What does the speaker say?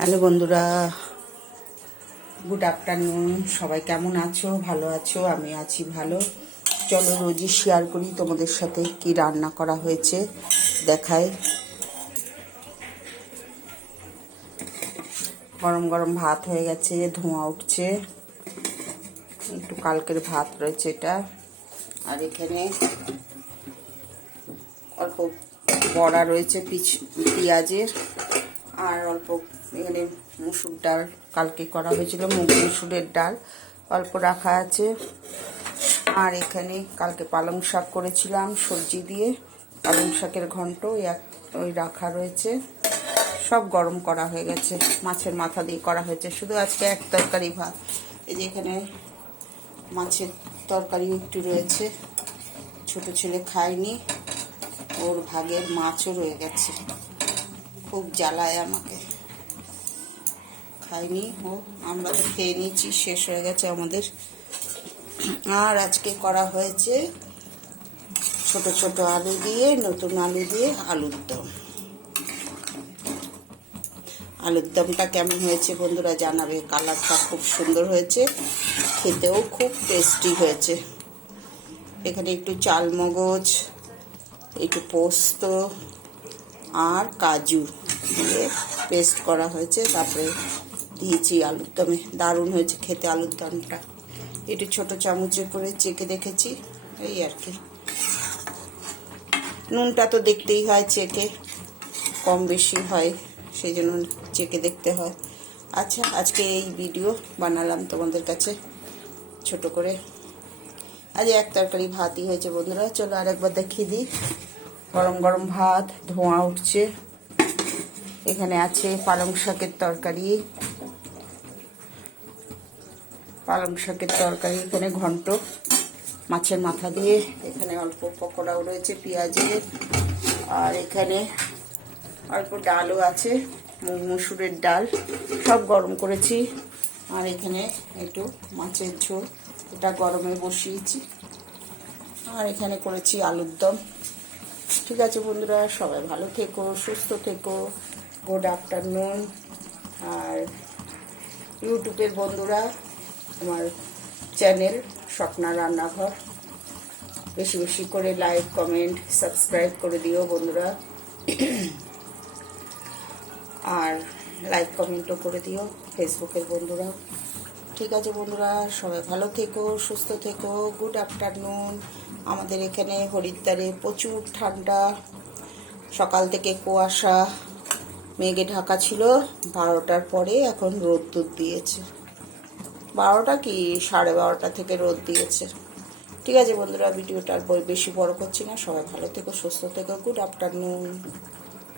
Hello বন্ধুরা, good afternoon. সবাই কেমন আছো? ভালো আছো? আমি আছি ভালো। চলো রোজই শেয়ার করি তোমাদের সাথে কি রান্না করা হয়েছে, দেখাই। গরম গরম ভাত হয়ে গেছে, ধোঁয়া উঠছে। একটু কালকের ভাত রয়েছে এটা। আর এখানে অল্প বড়া রয়েছে পেঁয়াজের। আর অল্প এখানে মুসুর ডাল কালকে করা হয়েছিল, মুসুরের ডাল অল্প রাখা আছে। আর এখানে কালকে পালং শাক করেছিলাম সবজি দিয়ে, পালং শাকের ঘন্ট ওই রাখা রয়েছে। সব গরম করা হয়ে গেছে, মাছের মাথা দিয়ে করা হয়েছে। শুধু আজকে এক তরকারি ভাত। এই যে এখানে মাছের তরকারি একটু রয়েছে, ছোট ছেলে খায়নি, ওর ভাগের মাছও রয়ে গেছে। খুব জ্বালায় আমাকে, খাইনি ও। আমরা তো খেয়ে নিয়েছি, শেষ হয়ে গেছে আমাদের। আর আজকে করা হয়েছে ছোট ছোট আলু দিয়ে, নতুন আলু দিয়ে আলুর দম। আলুর দমটা কেমন হয়েছে বন্ধুরা জানাবে। কালারটা খুব সুন্দর হয়েছে, খেতেও খুব টেস্টি হয়েছে। এখানে একটু চালমগজ, একটু পোস্ত আর কাজু দিয়ে পেস্ট করা হয়েছে, তারপরে দিয়েছি আলুর দমে। দারুণ হয়েছে খেতে আলুর দমটা। একটু ছোট চামচে করে চেখে দেখেছি, এই আর কি। নুনটা তো দেখতেই হয়, চেখে কম বেশি হয়, সেই জন্য চেখে দেখতে হয়। আচ্ছা, আজকে এই ভিডিও বানালাম তোমাদের কাছে ছোট করে। আজ এক তরকারি ভাতই হয়েছে বন্ধুরা। চলো আরেকবার দেখিয়ে দিই। গরম গরম ভাত, ধোঁয়া উঠছে। এখানে আছে পালং শাকের তরকারি, এখানে ঘন্ট মাছের মাথা দিয়ে। এখানে অল্প পকোড়াও রয়েছে পেঁয়াজের। আর এখানে অল্প ডালও আছে, মুসুরের ডাল, সব গরম করেছি। আর এখানে একটু মাছের ঝোল, এটা গরমে বসিয়েছি। আর এখানে করেছি আলুর দম। ঠিক আছে বন্ধুরা, সবাই ভালো থেকো, সুস্থ থেকো। Good afternoon. আর ইউটিউবের বন্ধুরা, আমার চ্যানেল স্বপ্না রান্নাঘর, বেশি বেশি করে লাইক, কমেন্ট, সাবস্ক্রাইব করে দিও বন্ধুরা। আর লাইক কমেন্টও করে দিও ফেসবুকের বন্ধুরা। ঠিক আছে বন্ধুরা, সবাই ভালো থেকো, সুস্থ থেকো। Good afternoon. আমাদের এখানে হরিদ্বারে প্রচুর ঠান্ডা, সকাল থেকে কুয়াশা, মেঘে ঢাকা ছিল। 12টার পরে এখন রোদ দিয়েছে। 12টা কি 12:30 থেকে রোদ দিয়েছে। ঠিক আছে বন্ধুরা, ভিডিওটা আর বেশি বড় করছি না। সবাই ভালো থেকো, সুস্থ থেকো। Good afternoon.